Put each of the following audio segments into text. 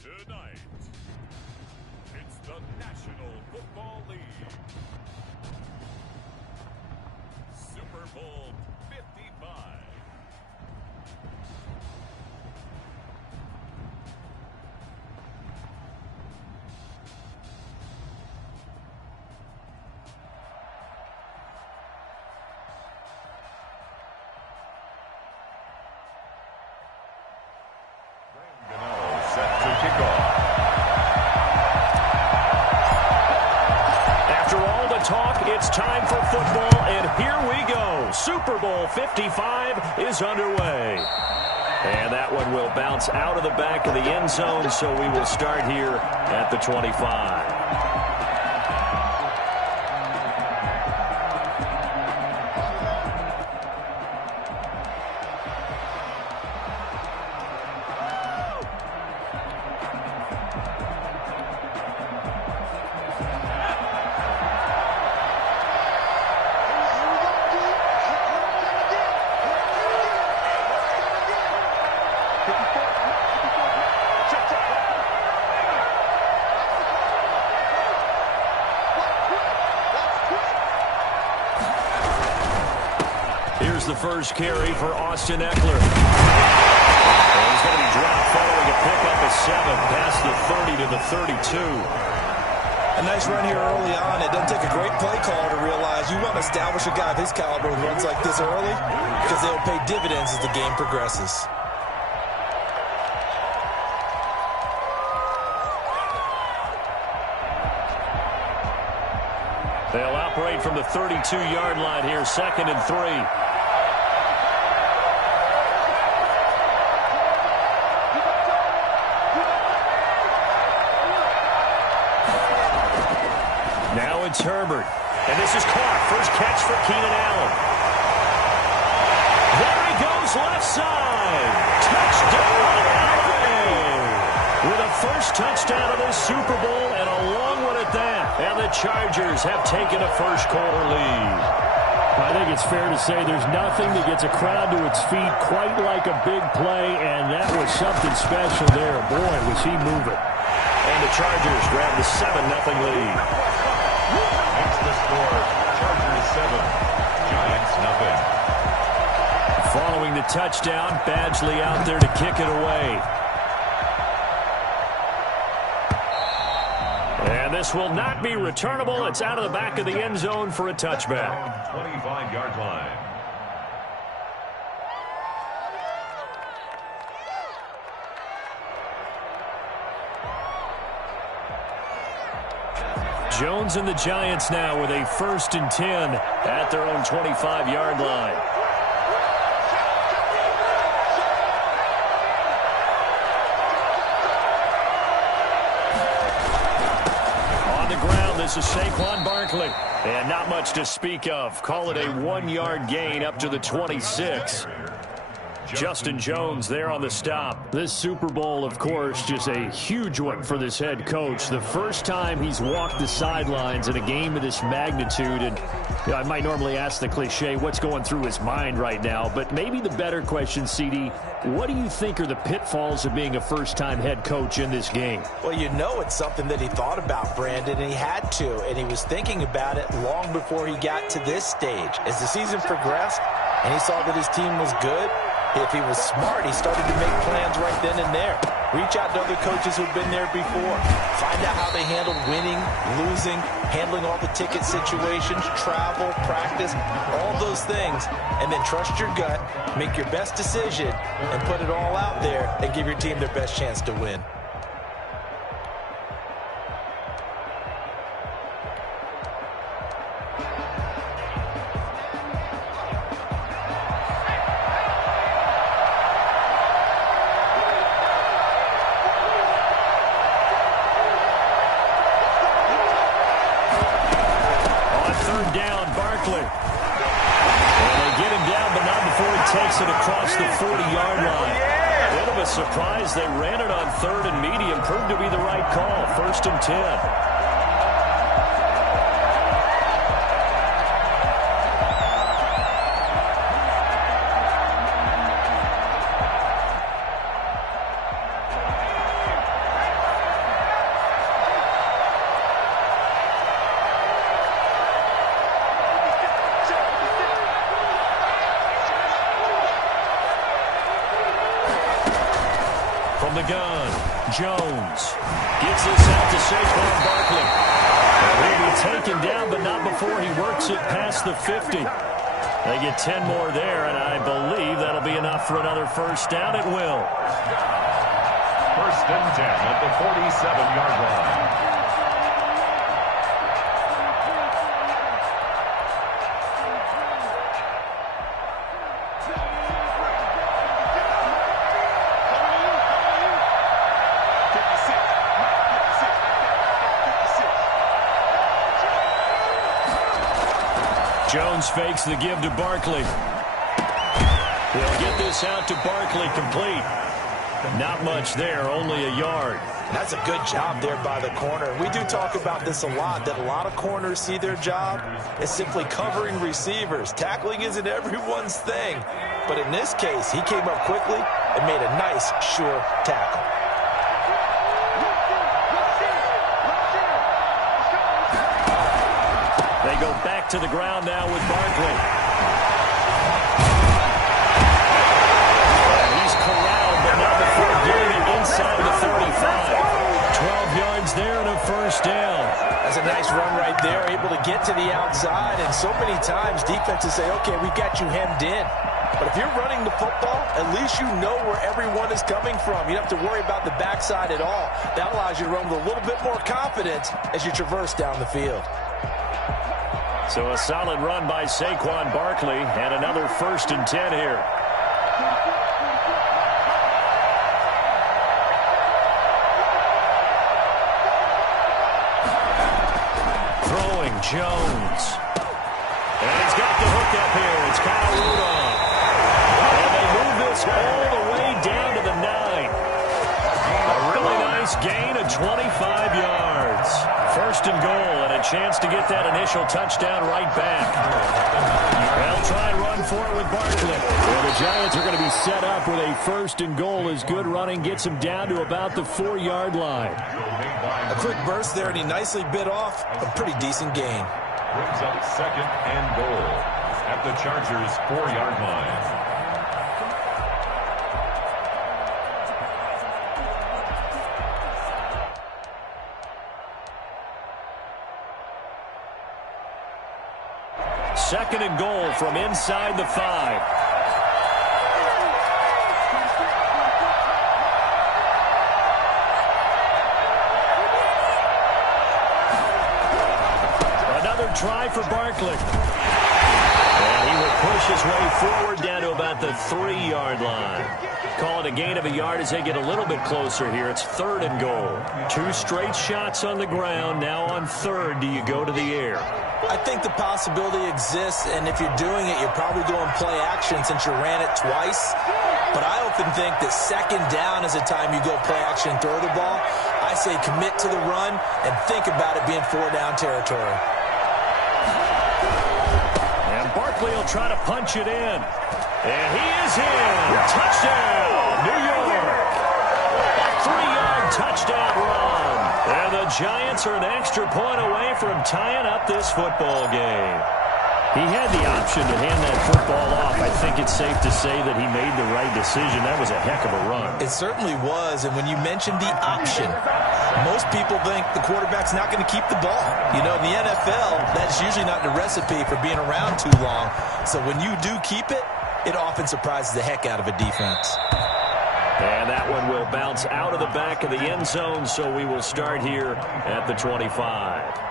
Tonight, it's the National Football League. Super Bowl 55. After all the talk, it's time for football, and here we go. Super Bowl 55 is underway. And that one will bounce out of the back of the end zone, so we will start here at the 25. Here's the first carry for Austin Eckler. And he's going to be dropped following a pickup of 7 past the 30 to the 32. A nice run here early on. It doesn't take a great play call to realize you want to establish a guy of his caliber with runs like this early because they'll pay dividends as the game progresses. They'll operate from the 32-yard line here, 2nd and 3. Now it's Herbert. And this is caught. First catch for Keenan Allen. There he goes, left side. Touchdown, Allen! With a first touchdown of this Super Bowl and a long one at that. And the Chargers have taken a first-quarter lead. I think it's fair to say there's nothing that gets a crowd to its feet quite like a big play, and that was something special there. Boy, was he moving. And the Chargers grab the 7-0 lead. That's the score. Chargers 7, Giants 0. Following the touchdown, Badgley out there to kick it away. And this will not be returnable. It's out of the back of the end zone for a touchback. 25-yard line. Jones and the Giants now with a 1st and 10 at their own 25-yard line. On the ground, this is Saquon Barkley. And not much to speak of. Call it a 1-yard gain up to the 26. Justin Jones there on the stop. This Super Bowl, of course, just a huge one for this head coach. The first time he's walked the sidelines in a game of this magnitude. And you know, I might normally ask the cliche, what's going through his mind right now? But maybe the better question, CD, what do you think are the pitfalls of being a first-time head coach in this game? Well, you know it's something that he thought about, Brandon, and he had to. And he was thinking about it long before he got to this stage. As the season progressed and he saw that his team was good, if he was smart, he started to make plans right then and there. Reach out to other coaches who've been there before. Find out how they handled winning, losing, handling all the ticket situations, travel, practice, all those things. And then trust your gut, make your best decision, and put it all out there and give your team their best chance to win. Takes it across the 40-yard line. Bit of a surprise. They ran it on 3rd and medium. Proved to be the right call. 1st and 10. the gun. Jones gets this out to Saquon Barkley. And he'll be taken down, but not before he works it past the 50. They get 10 more there, and I believe that'll be enough for another first down. It will. First and 10 at the 47-yard line. Jones fakes the give to Barkley. He'll get this out to Barkley, complete. Not much there, only a yard. That's a good job there by the corner. We do talk about this a lot, that a lot of corners see their job as simply covering receivers. Tackling isn't everyone's thing. But in this case, he came up quickly and made a nice, sure tackle. They go back to the ground now with Barkley. And he's corralled, but not before getting it inside the 35. 12 yards there and a first down. That's a nice run right there, able to get to the outside. And so many times defenses say, okay, we've got you hemmed in. But if you're running the football, at least you know where everyone is coming from. You don't have to worry about the backside at all. That allows you to run with a little bit more confidence as you traverse down the field. So a solid run by Saquon Barkley and another first and 10 here. Throwing Jones. And he's got the hook up here. It's Kyle Rudolph. And they move this all the way down to the 9. A really nice gain of 25 yards. First and goal, and a chance to get that initial touchdown right back. They'll try and run for it with Barkley. Well, the Giants are going to be set up with a first and goal as good running gets them down to about the 4-yard line. A quick burst there, and he nicely bit off a pretty decent gain. Brings up second and goal at the Chargers' 4-yard line. Second and goal from inside the 5. Another try for Barkley. And he will push his way forward down to about the 3-yard line. Call it a gain of a yard as they get a little bit closer here. It's third and goal. 2 straight shots on the ground. Now on third, do you go to the air? I think the possibility exists, and if you're doing it, you're probably going play action since you ran it twice. But I often think that second down is the time you go play action and throw the ball. I say commit to the run and think about it being 4-down territory. And Barkley will try to punch it in. And he is in. Touchdown, New York. A 3-yard touchdown run. And the Giants are an extra point away from tying up this football game. He had the option to hand that football off. I think it's safe to say that he made the right decision. That was a heck of a run. It certainly was, and when you mentioned the option, most people think the quarterback's not going to keep the ball. You know, in the NFL, that's usually not the recipe for being around too long. So when you do keep it, it often surprises the heck out of a defense. And that one will bounce out of the back of the end zone, so we will start here at the 25.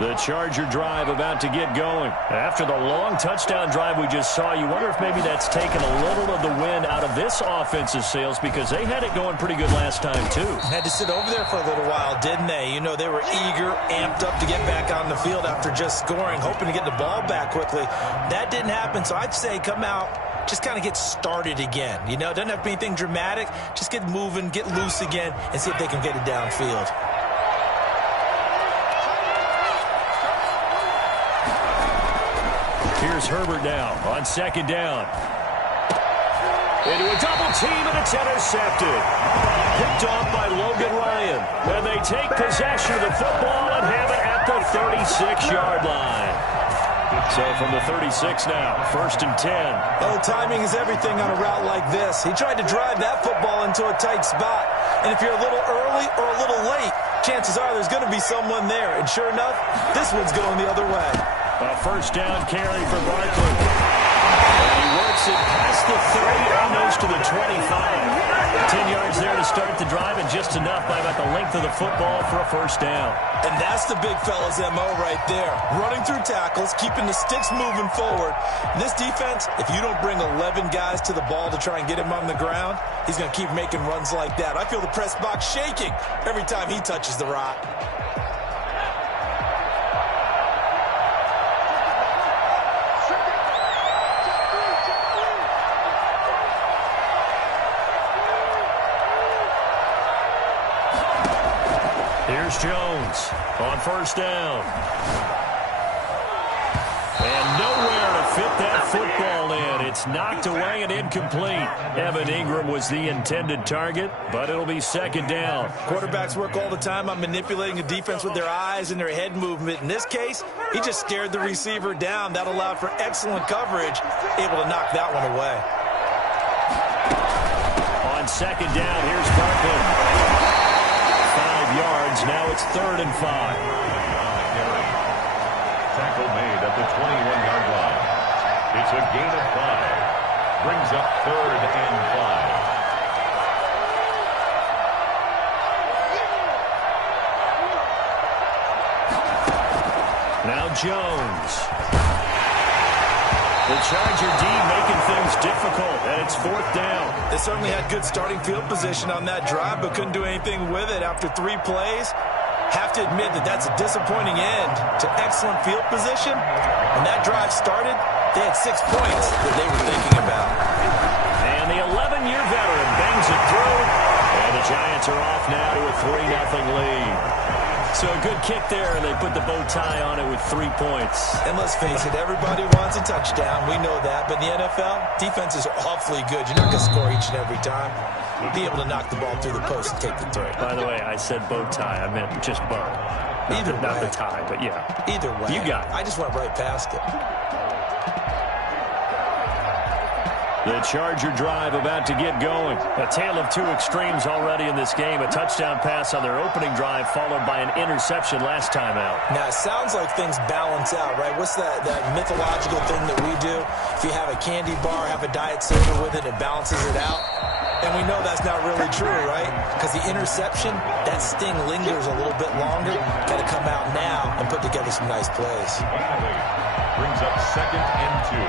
The Charger drive about to get going. After the long touchdown drive we just saw, you wonder if maybe that's taken a little of the wind out of this offensive sails because they had it going pretty good last time, too. Had to sit over there for a little while, didn't they? You know, they were eager, amped up to get back on the field after just scoring, hoping to get the ball back quickly. That didn't happen, so I'd say come out, just kind of get started again. You know, it doesn't have to be anything dramatic. Just get moving, get loose again, and see if they can get it downfield. Here's Herbert now on second down. Into a double team, and it's intercepted. Picked off by Logan Ryan. And they take possession of the football and have it at the 36-yard line. So from the 36 now, 1st and 10. Oh, timing is everything on a route like this. He tried to drive that football into a tight spot. And if you're a little early or a little late, chances are there's going to be someone there. And sure enough, this one's going the other way. A 1st down carry for Barkley. And he works it past the 30, almost to the 25. 10 yards there to start the drive, and just enough by about the length of the football for a 1st down. And that's the big fella's MO right there. Running through tackles, keeping the sticks moving forward. And this defense, if you don't bring 11 guys to the ball to try and get him on the ground, he's going to keep making runs like that. I feel the press box shaking every time he touches the rock. Here's Jones on 1st down. And nowhere to fit that football in. It's knocked away and incomplete. Evan Ingram was the intended target, but it'll be 2nd down. Quarterbacks work all the time on manipulating the defense with their eyes and their head movement. In this case, he just stared the receiver down. That allowed for excellent coverage, able to knock that one away. On 2nd down, here's Barkley. 5 yards. Now it's 3rd and 5. Tackle made at the 21-yard line. It's a gain of 5. Brings up 3rd and 5. Now Jones. The Charger D making things difficult, and it's 4th down. They certainly had good starting field position on that drive, but couldn't do anything with it after 3 plays. Have to admit that that's a disappointing end to excellent field position. When that drive started, they had 6 points that they were thinking about. And the 11-year veteran bangs it through, and the Giants are off now to a 3-0 lead. So a good kick there, and they put the bow tie on it with 3 points. And let's face it, everybody wants a touchdown. We know that. But in the NFL, defenses are awfully good. You're not going to score each and every time. Be able to knock the ball through the post and take the throw. By the way, I said bow tie. I meant just bow. Not the tie, but yeah. Either way. You got it. I just went right past it. The Charger drive about to get going. A tale of 2 extremes already in this game. A touchdown pass on their opening drive, followed by an interception last time out. Now, it sounds like things balance out, right? What's that mythological thing that we do? If you have a candy bar, have a diet soda with it, it balances it out. And we know that's not really true, right? Because the interception, that sting lingers a little bit longer. Got to come out now and put together some nice plays. Brings up 2nd and 2.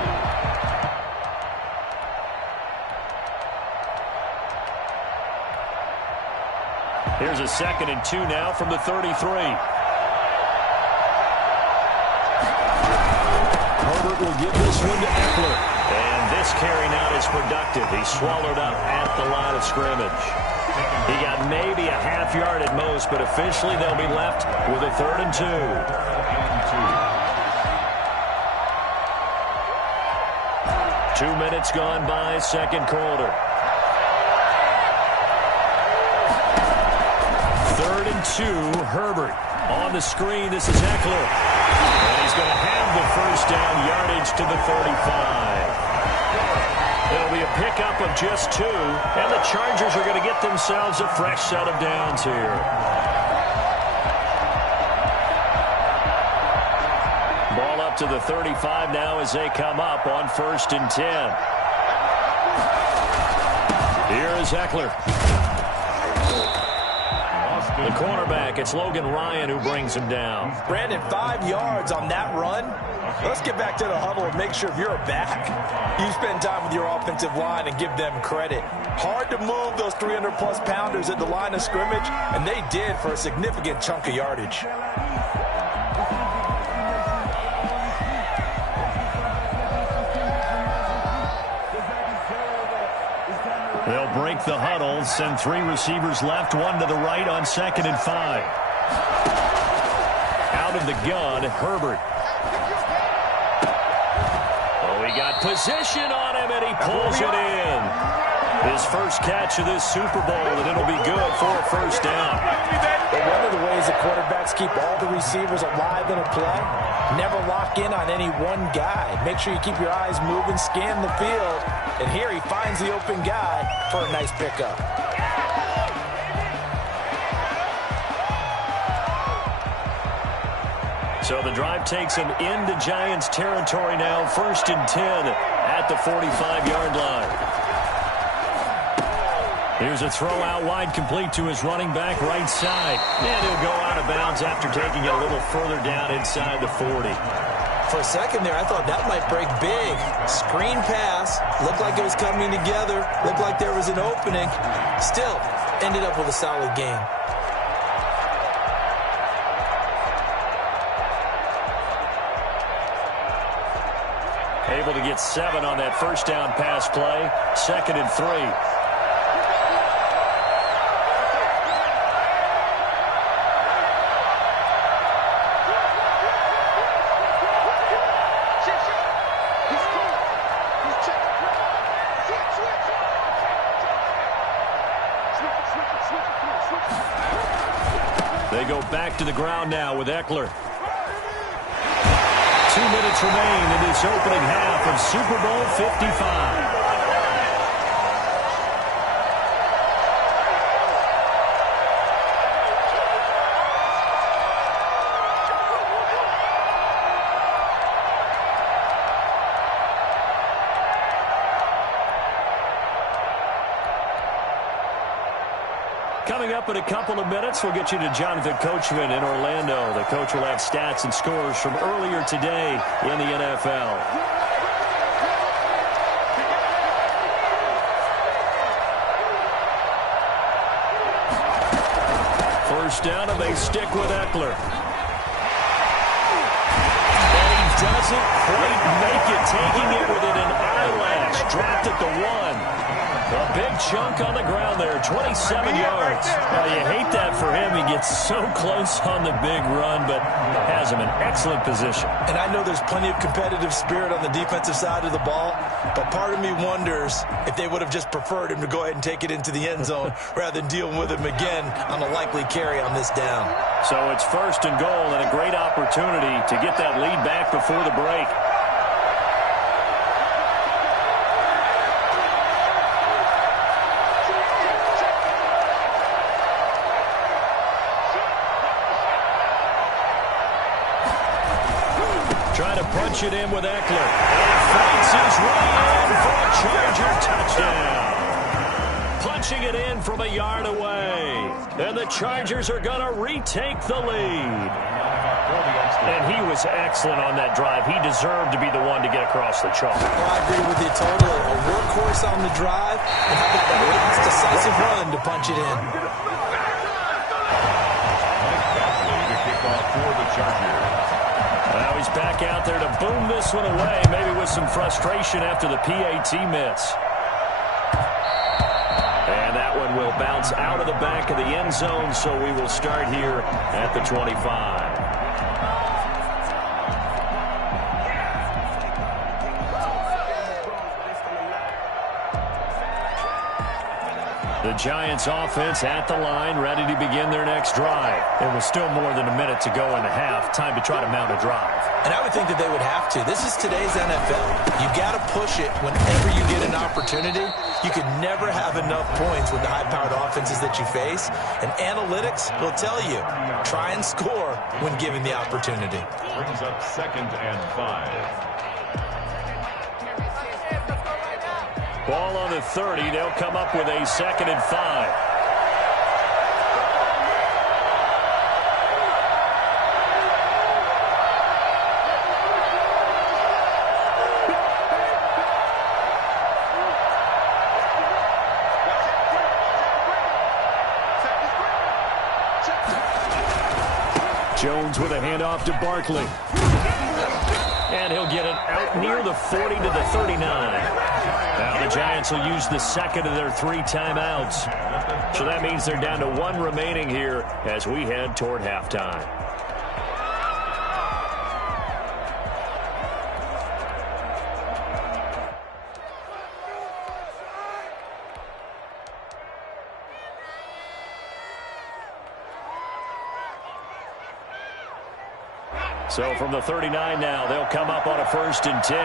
Here's a 2nd and 2 now from the 33. Herbert will give this one to Eckler. And this carry now is productive. He's swallowed up at the line of scrimmage. He got maybe a half yard at most, but officially they'll be left with a 3rd and 2. 2 minutes gone by, 2nd quarter. 3rd and 2, Herbert. On the screen, this is Eckler. And he's going to have the 1st down, yardage to the 35. It'll be a pickup of just 2, and the Chargers are going to get themselves a fresh set of downs here. Ball up to the 35 now as they come up on 1st and 10. Here is Eckler. The cornerback, it's Logan Ryan who brings him down. Brandon, 5 yards on that run. Let's get back to the huddle and make sure if you're a back, you spend time with your offensive line and give them credit. Hard to move those 300-plus pounders at the line of scrimmage, and they did for a significant chunk of yardage. They'll break the huddle, send 3 receivers left, 1 to the right on 2nd and 5. Out of the gun, Herbert. They got position on him, and he pulls it in. His first catch of this Super Bowl, and it'll be good for a first down. And one of the ways that quarterbacks keep all the receivers alive in a play, never lock in on any one guy. Make sure you keep your eyes moving, scan the field, and here he finds the open guy for a nice pickup. So the drive takes him into Giants territory now, 1st and 10 at the 45-yard line. Here's a throw out wide, complete to his running back right side. And he'll go out of bounds after taking it a little further down inside the 40. For a second there, I thought that might break big. Screen pass, looked like it was coming together, looked like there was an opening. Still, ended up with a solid game. Able to get 7 on that first down pass play. 2nd and 3. They go back to the ground now with Eckler. 2 minutes remain in this opening half of Super Bowl 55. Coming up in a couple of minutes, we'll get you to Jonathan Coachman in Orlando. The coach will have stats and scores from earlier today in the NFL. First down, and they stick with Eckler. And he doesn't quite make it, taking it within an eyelash. Dropped at the 1. A big chunk on the ground there, 27 yards. Well, you hate that for him. He gets so close on the big run, but has him in excellent position. And I know there's plenty of competitive spirit on the defensive side of the ball, but part of me wonders if they would have just preferred him to go ahead and take it into the end zone rather than dealing with him again on a likely carry on this down. So it's 1st and goal and a great opportunity to get that lead back before the break. Trying to punch it in with Eckler. And fights his way in for a Charger touchdown. Punching it in from a yard away. And the Chargers are going to retake the lead. And he was excellent on that drive. He deserved to be the one to get across the chalk. Well, I agree with you totally. A workhorse on the drive. And how about that last decisive run to punch it in? The kickoff for the Chargers. Now he's back out there to boom this one away, maybe with some frustration after the PAT miss. And that one will bounce out of the back of the end zone, so we will start here at the 25. The Giants offense at the line, ready to begin their next drive. It was still more than a minute to go in the half. Time to try to mount a drive. And I would think that they would have to. This is today's NFL. You got to push it whenever you get an opportunity. You can never have enough points with the high-powered offenses that you face. And analytics will tell you, try and score when given the opportunity. Brings up 2nd and 5. Ball on the 30. They'll come up with a 2nd and 5. Jones with a handoff to Barkley. And he'll get it out near the 40 to the 39. Now the Giants will use the 2nd of their 3 timeouts. So that means they're down to 1 remaining here as we head toward halftime. So from the 39 now, they'll come up on a 1st and 10.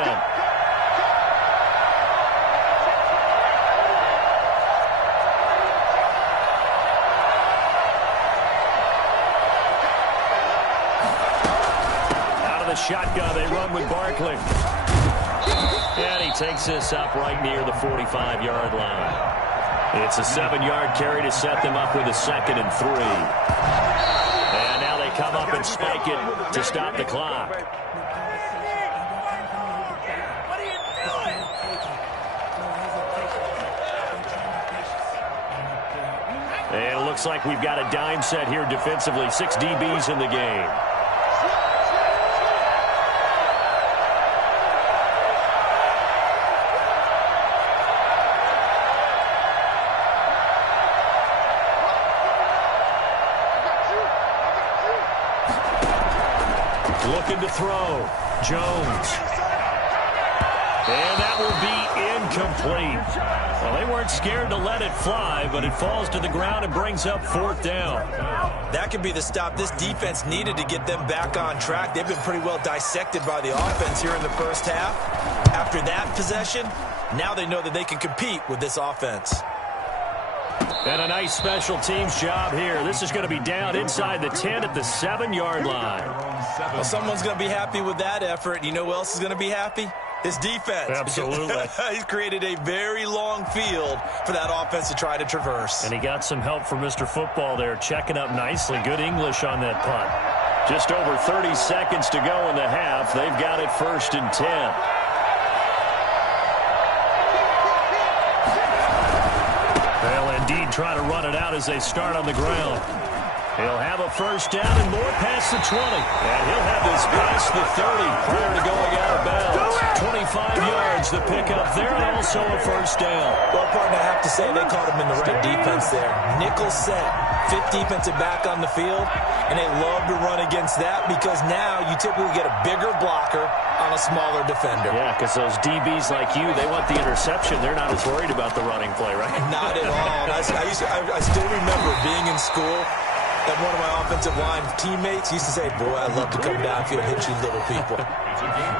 Out of the shotgun, they run with Barkley. And he takes this up right near the 45-yard line. It's a 7-yard carry to set them up with a 2nd and 3. And now they come up and spike it to stop the clock. And it looks like we've got a dime set here defensively. 6 DBs in the game. Looking to throw. Jones. And that will be incomplete. Well, they weren't scared to let it fly, but it falls to the ground and brings up 4th down. That could be the stop this defense needed to get them back on track. They've been pretty well dissected by the offense here in the first half. After that possession, now they know that they can compete with this offense. And a nice special teams job here. This is going to be down inside the 10 at the 7-yard line. Well, someone's going to be happy with that effort. You know who else is going to be happy? His defense. Absolutely. He's created a very long field for that offense to try to traverse. And he got some help from Mr. Football there, checking up nicely. Good English on that punt. Just over 30 seconds to go in the half. They've got it 1st and 10. They'll indeed try to run it out as they start on the ground. He'll have a 1st down and more past the 20. And he'll have this past the 30 prior to going out of bounds. 25 yards the pickup there, and also a 1st down. Well, partner, I have to say they caught him in the right defense there. Nickel set, 5th defensive back on the field, and they love to run against that because now you typically get a bigger blocker on a smaller defender. Yeah, because those DBs like you, they want the interception. They're not as worried about the running play, right? Not at all. I still remember being in school, and one of my offensive line teammates used to say, boy, I'd love to come downfield and hit you little people.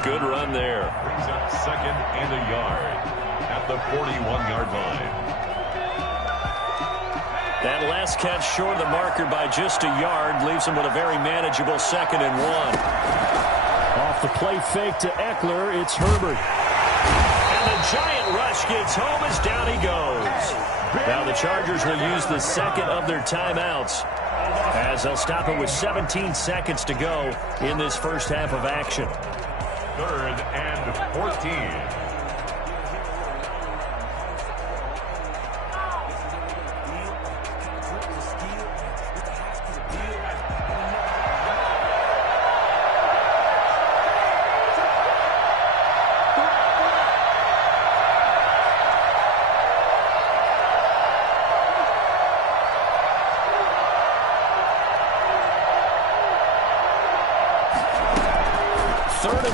Good run there. Brings up 2nd and a yard at the 41-yard line. That last catch short of the marker by just a yard leaves him with a very manageable 2nd and 1. Off the play fake to Eckler, it's Herbert. And the giant rush gets home as down he goes. Now the Chargers will use the 2nd of their timeouts as they'll stop it with 17 seconds to go in this first half of action. 3rd and 14.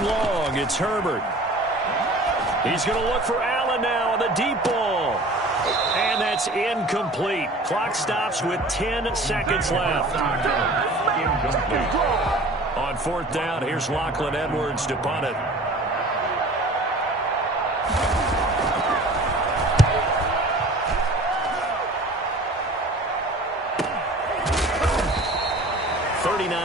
Long, it's Herbert. He's going to look for Allen now on the deep ball. And that's incomplete. Clock stops with 10 seconds left. On 4th down, here's Lachlan Edwards to punt it.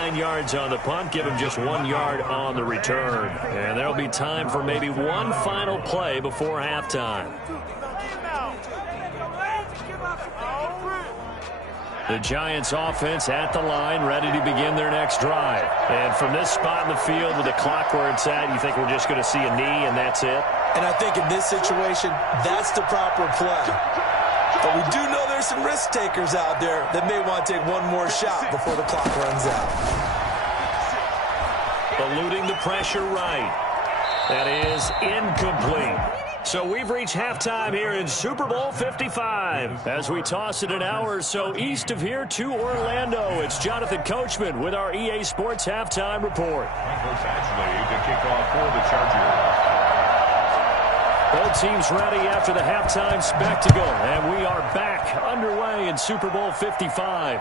Yards on the punt, give him just 1 yard on the return. And there'll be time for maybe one final play before halftime. The Giants offense at the line, ready to begin their next drive. And from this spot in the field with the clock where it's at, you think we're just going to see a knee and that's it? And I think in this situation, that's the proper play. But we do know there's some risk takers out there that may want to take one more shot before the clock runs out. Eluding the pressure right. That is incomplete. So we've reached halftime here in Super Bowl 55. As we toss it an hour or so east of here to Orlando, it's Jonathan Coachman with our EA Sports Halftime Report. Coach Ashley to kick off for the Chargers. Both teams ready after the halftime spectacle, and we are back underway in Super Bowl 55.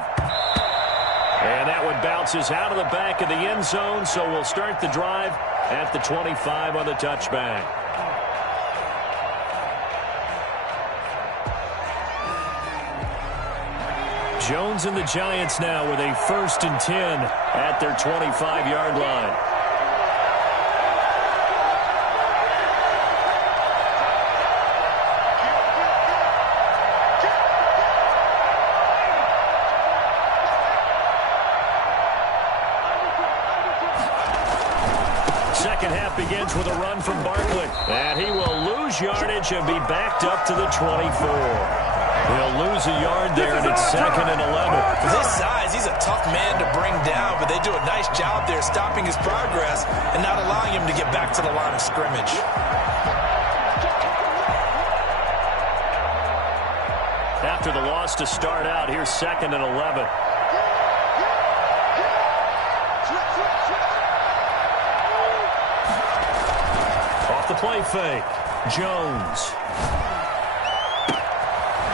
And that one bounces out of the back of the end zone, so we'll start the drive at the 25 on the touchback. Jones and the Giants now with a 1st and 10 at their 25-yard line. Second half begins with a run from Barkley, and he will lose yardage and be backed up to the 24. He'll lose a yard there, and it's 2nd and 11. For his size, he's a tough man to bring down, but they do a nice job there stopping his progress and not allowing him to get back to the line of scrimmage. After the loss to start out, here's 2nd and 11. Off the play fake, Jones.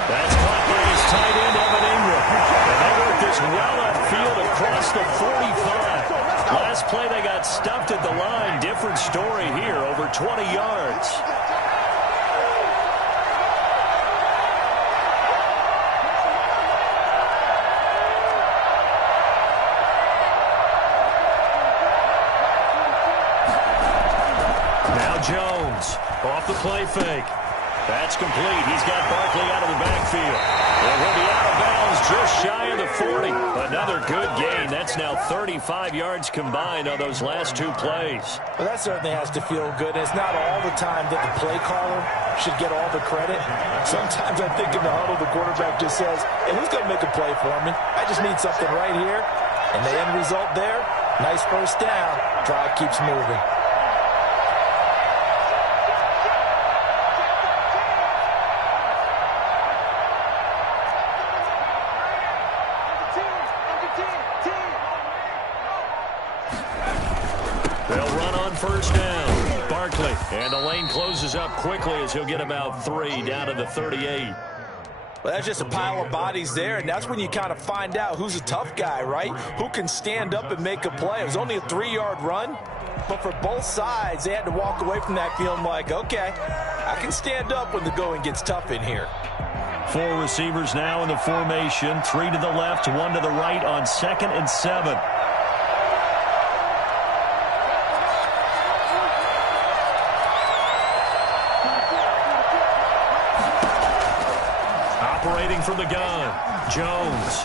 That's caught by his tight end, Evan Ingram. And they work this well upfield across the 45. Last play, they got stuffed at the line. Different story here, over 20 yards. Now Jones, off the play fake. That's complete. He's got Barkley out of the backfield. And he'll be out of bounds just shy of the 40. Another good gain. That's now 35 yards combined on those last 2 plays. Well, that certainly has to feel good. And it's not all the time that the play caller should get all the credit. Sometimes I think in the huddle, the quarterback just says, hey, who's going to make a play for me? I just need something right here. And the end result there, nice 1st down. Drive keeps moving. They'll run on 1st down. Barkley. And the lane closes up quickly as he'll get about 3 down to the 38. Well, that's just a pile of bodies there, and that's when you kind of find out who's a tough guy, right? Who can stand up and make a play. It was only a 3-yard run, but for both sides, they had to walk away from that feeling like, okay, I can stand up when the going gets tough in here. 4 receivers now in the formation. 3 to the left, 1 to the right on 2nd and 7. Operating from the gun, Jones.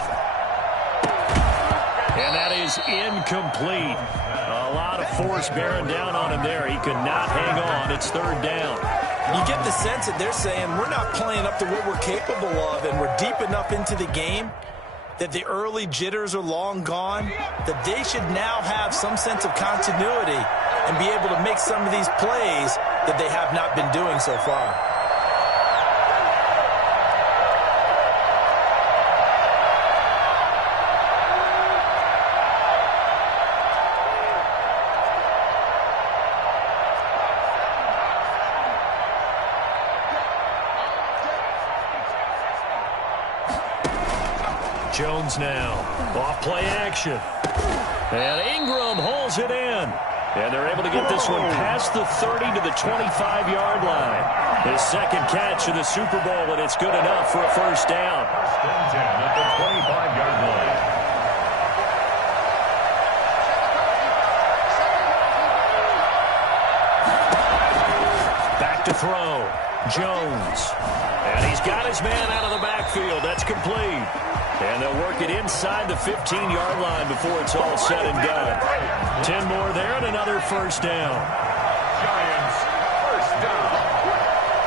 And that is incomplete. A lot of force bearing down on him there. He could not hang on. It's 3rd down. You get the sense that they're saying we're not playing up to what we're capable of, and we're deep enough into the game that the early jitters are long gone, that they should now have some sense of continuity and be able to make some of these plays that they have not been doing so far. Jones now, off play action. And Ingram holds it in. And they're able to get this one past the 30 to the 25-yard line. His 2nd catch of the Super Bowl, and it's good enough for a 1st down. 1st and 10 at the 25-yard line. Back to throw. Jones. And he's got his man out of the backfield. That's complete. And they'll work it inside the 15-yard line before it's all said and done. 10 more there and another 1st down. Giants, 1st down.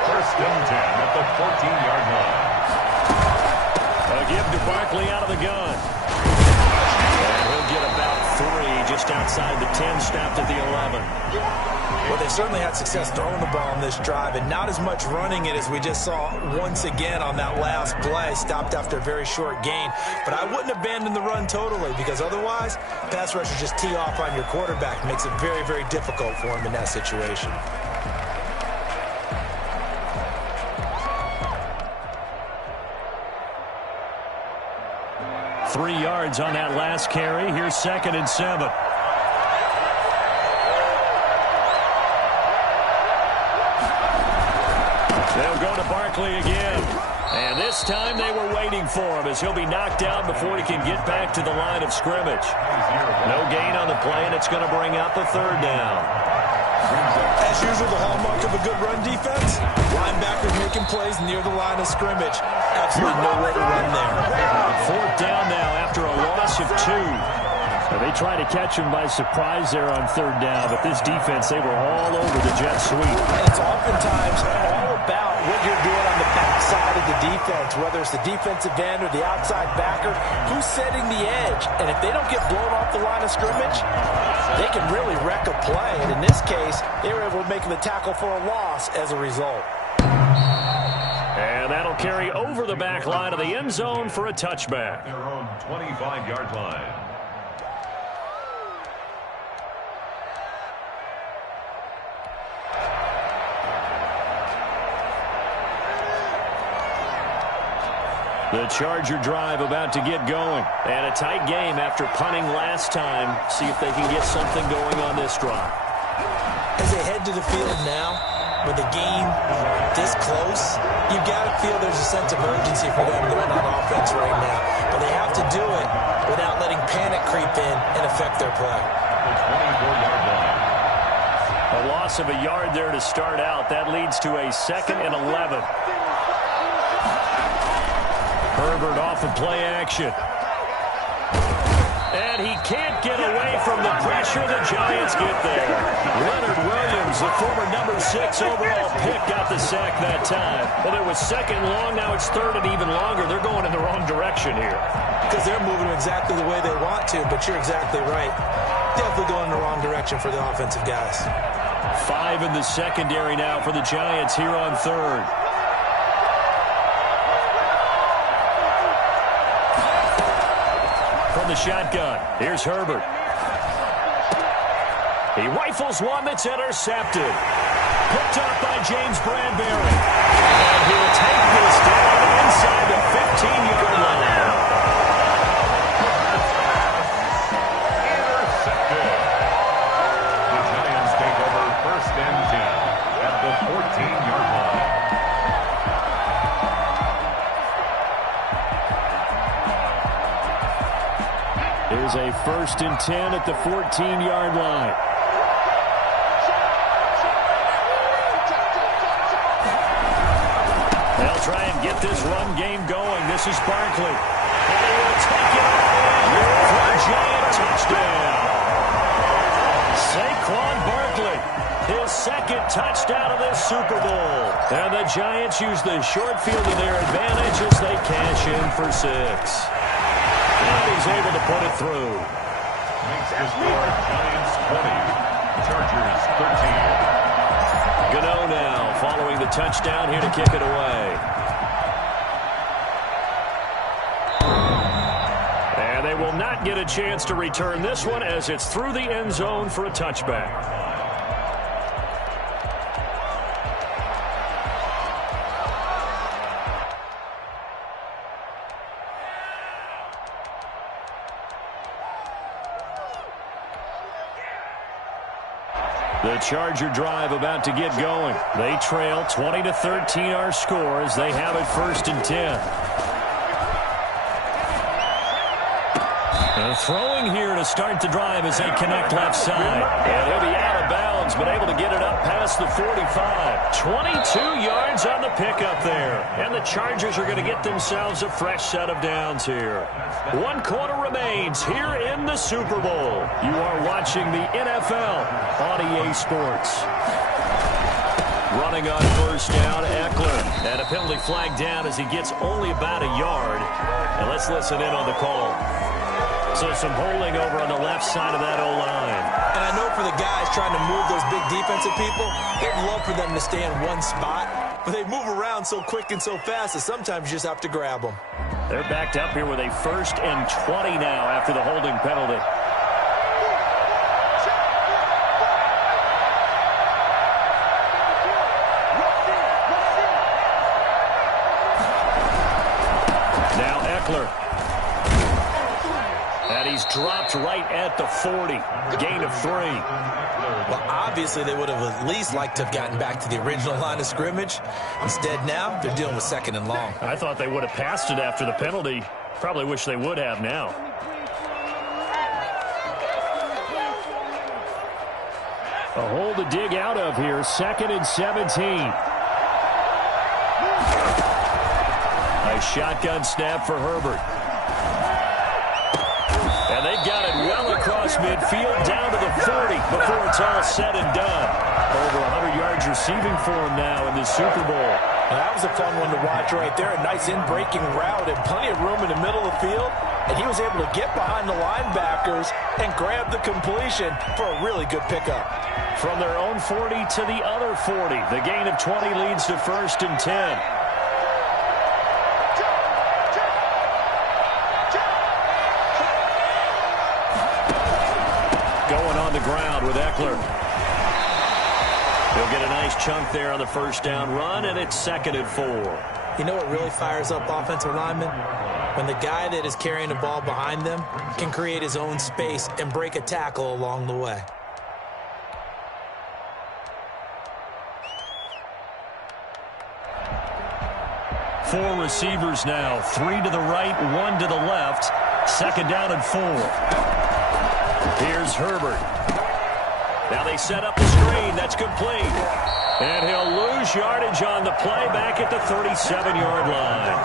1st and 10 at the 14-yard line. A give to Barkley out of the gun. And he'll get about 3 just outside the 10, stopped at the 11. Well, they certainly had success throwing the ball on this drive, and not as much running it as we just saw once again on that last play, stopped after a very short gain. But I wouldn't abandon the run totally, because otherwise, pass rushers just tee off on your quarterback. Makes it very, very difficult for him in that situation. 3 yards on that last carry. Here's 2nd and 7. They'll go to Barkley again. And this time they were waiting for him as he'll be knocked down before he can get back to the line of scrimmage. No gain on the play, and it's going to bring up a 3rd down. As usual, the hallmark of a good run defense, linebackers making plays near the line of scrimmage. Absolutely nowhere to run there. 4th down now after a loss of 2. They tried to catch him by surprise there on 3rd down, but this defense, they were all over the jet sweep. And it's oftentimes all about what you're doing on the backside of the defense, whether it's the defensive end or the outside backer, who's setting the edge. And if they don't get blown off the line of scrimmage, they can really wreck a play. And in this case, they were able to make the tackle for a loss as a result. And that'll carry over the back line of the end zone for a touchback. Their own 25-yard line. The Charger drive about to get going. And a tight game after punting last time. See if they can get something going on this drive. As they head to the field now, with the game this close, you've got to feel there's a sense of urgency for them going on offense right now. But they have to do it without letting panic creep in and affect their play. The 24-yard line. A loss of a yard there to start out. That leads to a 2nd and 11. Herbert off of play action. And he can't get away from the pressure. The Giants get there. Leonard Williams, the former number 6 overall pick, got the sack that time. Well, it was 2nd long. Now it's 3rd and even longer. They're going in the wrong direction here. Because they're moving exactly the way they want to, but you're exactly right. Definitely going in the wrong direction for the offensive guys. 5 in the secondary now for the Giants here on 3rd. From the shotgun, here's Herbert. He rifles one that's intercepted. Picked up by James Bradbury. And he'll take this down inside the 15-yard line. Intercepted. The Giants take over 1st and 10 at the 14-yard line. Here's a 1st and 10 at the 14-yard line. They'll try and get this run game going. This is Barkley. And he will take it all in for a Giant touchdown. Saquon Barkley, his 2nd touchdown of this Super Bowl. And the Giants use the short field to their advantage as they cash in for 6. And he's able to put it through. Makes the score Giants 20, Chargers 13. Gano now following the touchdown here to kick it away. And they will not get a chance to return this one as it's through the end zone for a touchback. The Charger drive about to get going. They trail 20-13 our score as they have it 1st and 10. And throwing here to start the drive as they connect left side. And he'll be out of bounds, but able to get it up past the 45. 22 yards on the pickup there. And the Chargers are going to get themselves a fresh set of downs here. 1 quarter remains here in the Super Bowl. You are watching the NFL on EA Sports. Running on 1st down, Eckler. And a penalty flag down as he gets only about a yard. And let's listen in on the call. So some holding over on the left side of that O-line. And I know for the guys trying to move those big defensive people, they'd love for them to stay in one spot. But they move around so quick and so fast that sometimes you just have to grab them. They're backed up here with a 1st and 20 now after the holding penalty. Now Eckler. And he's dropped right at the 40. Gain of 3. Well, obviously they would have at least liked to have gotten back to the original line of scrimmage. Instead now, they're dealing with 2nd and long. I thought they would have passed it after the penalty. Probably wish they would have now. A hole to dig out of here. 2nd and 17. A shotgun snap for Herbert. And they've got it well across midfield down to the 40 before it's all said and done. Over 100 yards receiving for him now in this Super Bowl. Now, that was a fun one to watch right there. A nice in-breaking route and plenty of room in the middle of the field. And he was able to get behind the linebackers and grab the completion for a really good pickup. From their own 40 to the other 40. The gain of 20 leads to 1st and 10. Going on the ground with Eckler. He'll get a nice chunk there on the 1st down run, and it's 2nd and 4. You know what really fires up offensive linemen? When the guy that is carrying the ball behind them can create his own space and break a tackle along the way. Four receivers now. 3 to the right, 1 to the left. 2nd down and 4. Here's Herbert. Now they set up the screen. That's complete. And he'll lose yardage on the play back at the 37-yard line.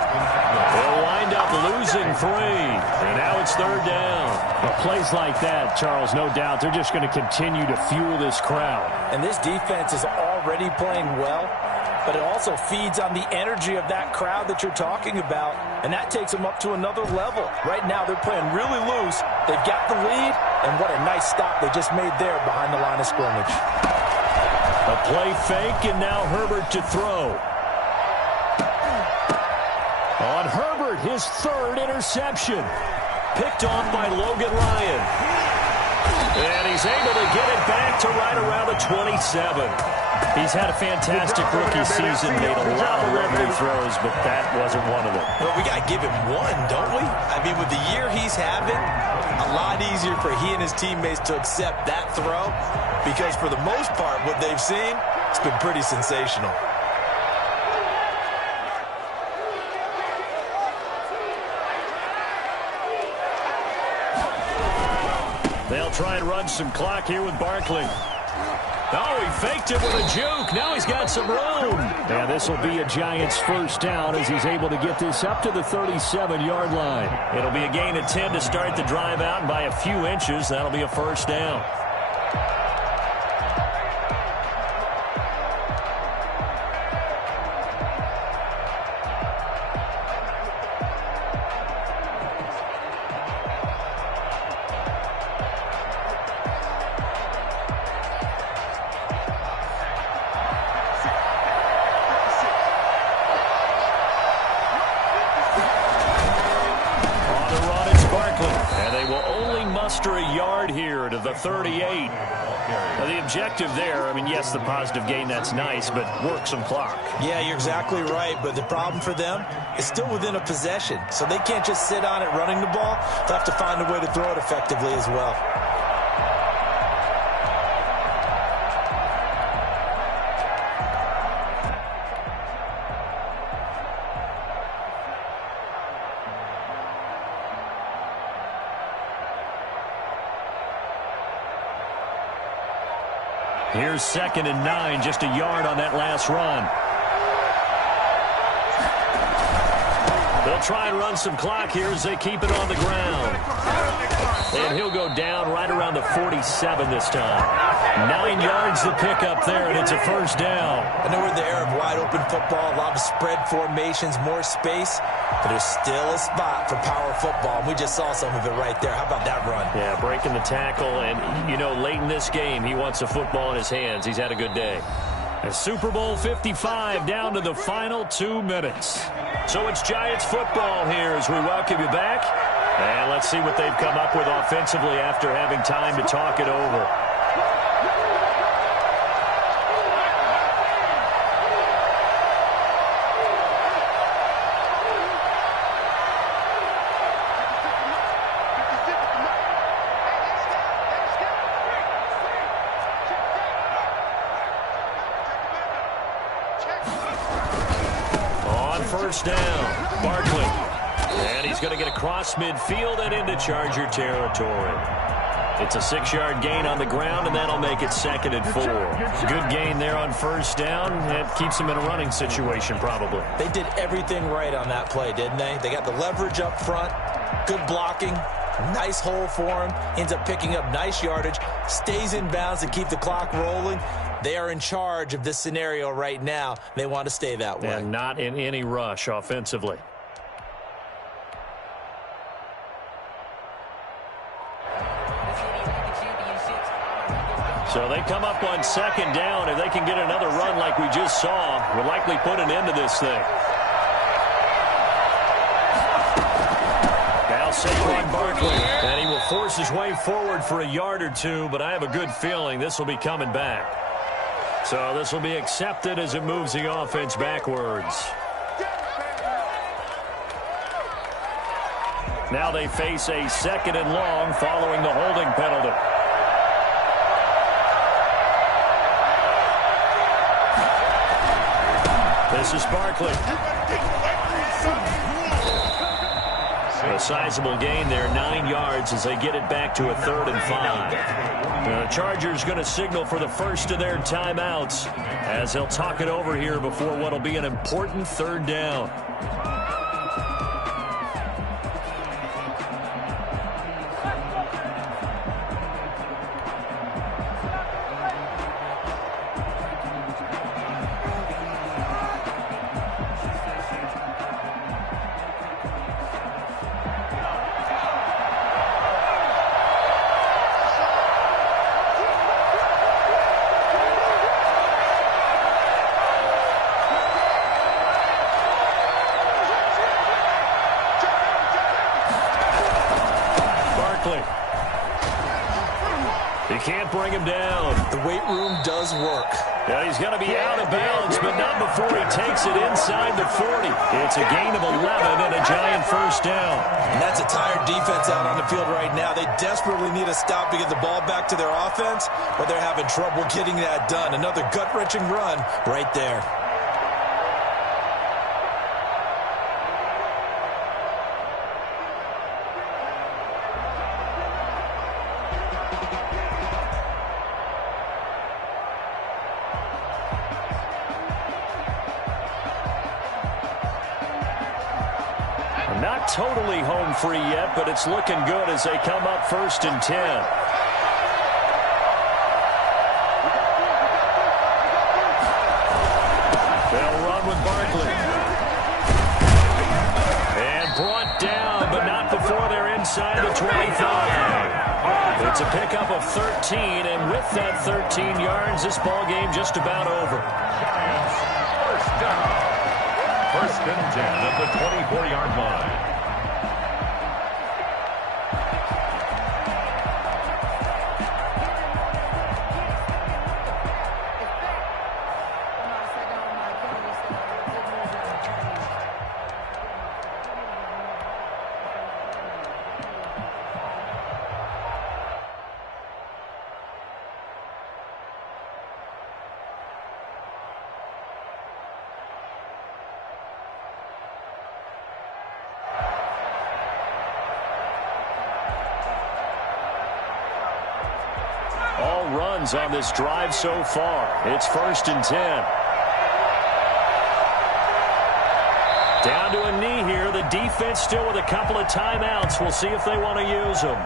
He'll wind up losing 3. And now it's 3rd down. Well, plays like that, Charles, no doubt, they're just going to continue to fuel this crowd. And this defense is already playing well, but it also feeds on the energy of that crowd that you're talking about, and that takes them up to another level. Right now, they're playing really loose. They've got the lead, and what a nice stop they just made there behind the line of scrimmage. A play fake, and now Herbert to throw. On Herbert, his 3rd interception. Picked off by Logan Ryan. And he's able to get it back to right around the 27. He's had a fantastic rookie season, made a lot of revenue throws, but that wasn't one of them. Well, we got to give him one, don't we? I mean, with the year he's having, a lot easier for he and his teammates to accept that throw because for the most part, what they've seen, it's been pretty sensational. They'll try and run some clock here with Barkley. Oh, he faked it with a juke. Now he's got some room. And this will be a Giants 1st down as he's able to get this up to the 37-yard line. It'll be a gain of 10 to start the drive out, and by a few inches, that'll be a 1st down. A yard here to the 38. Now the objective there, I mean, yes, the positive gain, that's nice, but work some clock. Yeah, you're exactly right, but the problem for them is still within a possession, so they can't just sit on it running the ball. They'll have to find a way to throw it effectively as well. Here's 2nd and 9, just a yard on that last run. They'll try and run some clock here as they keep it on the ground. And he'll go down right around the 47 this time. 9 yards to pick up there, and it's a 1st down. I know we're in the era of wide-open football, a lot of spread formations, more space, but there's still a spot for power football. We just saw some of it right there. How about that run? Yeah, breaking the tackle, and, you know, late in this game, he wants a football in his hands. He's had a good day. A Super Bowl 55 down to the final 2 minutes. So it's Giants football here as we welcome you back. And let's see what they've come up with offensively after having time to talk it over. first down. Barkley. And he's going to get across midfield and into Charger territory. It's a 6-yard gain on the ground, and that'll make it 2nd and 4. Good gain there on first down. It keeps them in a running situation, probably. They did everything right on that play, didn't they? They got the leverage up front, good blocking, nice hole for him, ends up picking up nice yardage, stays in bounds to keep the clock rolling. They are in charge of this scenario right now. They want to stay that way. And not in any rush offensively. So they come up on 2nd down. If they can get another run like we just saw, would likely put an end to this thing. Now Saquon Barkley. And he will force his way forward for a yard or two, but I have a good feeling this will be coming back. So this will be accepted as it moves the offense backwards. Now they face a 2nd and long following the holding penalty. This is Barkley. A sizable gain there, 9 yards as they get it back to a 3rd and 5. The Chargers going to signal for the first of their timeouts as they'll talk it over here before what will be an important 3rd down. You can't bring him down. The weight room does work. Yeah, he's going to be out of bounds, but not before he takes it inside the 40. It's a gain of 11 and a giant first down. And that's a tired defense out on the field right now. They desperately need a stop to get the ball back to their offense, but they're having trouble getting that done. Another gut-wrenching run right there. Not totally home free yet, but it's looking good as they come up 1st and 10. They'll run with Barkley. And brought down, but not before they're inside the 25. It's a pickup of 13, and with that 13 yards, this ball game just about over. First down. 1st and 10 at the 24-yard line. All runs on this drive so far. It's 1st and 10. Down to a knee here. The defense still with a couple of timeouts. We'll see if they want to use them.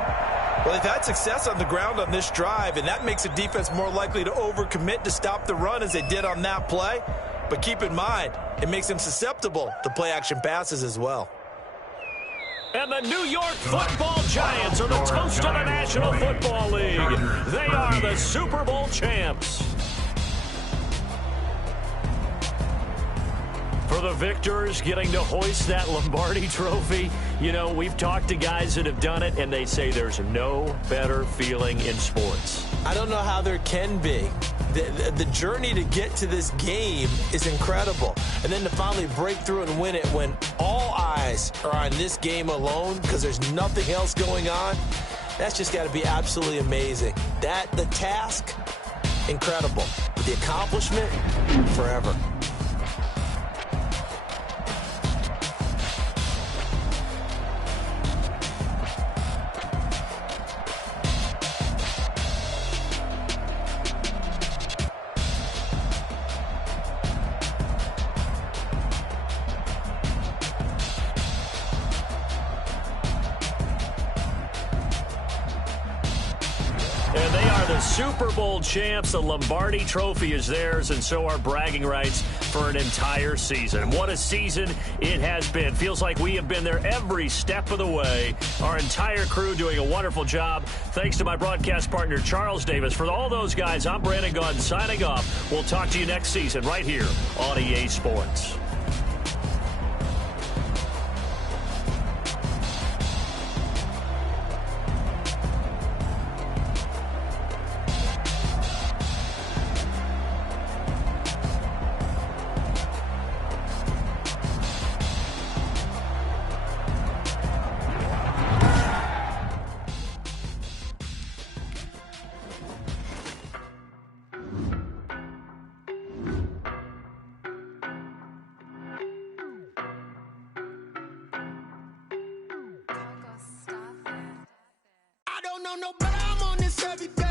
Well, they've had success on the ground on this drive, and that makes the defense more likely to overcommit to stop the run as they did on that play. But keep in mind, it makes them susceptible to play-action passes as well. And the New York Football Giants are the toast of the National Football League. They are the Super Bowl champs. For the victors getting to hoist that Lombardi trophy, you know, we've talked to guys that have done it, and they say there's no better feeling in sports. I don't know how there can be. The journey to get to this game is incredible. And then to finally break through and win it when all eyes are on this game alone because there's nothing else going on, that's just got to be absolutely amazing. The task, incredible. But the accomplishment, forever. And they are the Super Bowl champs. The Lombardi Trophy is theirs, and so are bragging rights for an entire season. What a season it has been. Feels like we have been there every step of the way. Our entire crew doing a wonderful job. Thanks to my broadcast partner, Charles Davis. For all those guys, I'm Brandon Gaudin signing off. We'll talk to you next season right here on EA Sports. No, but I'm on this every day.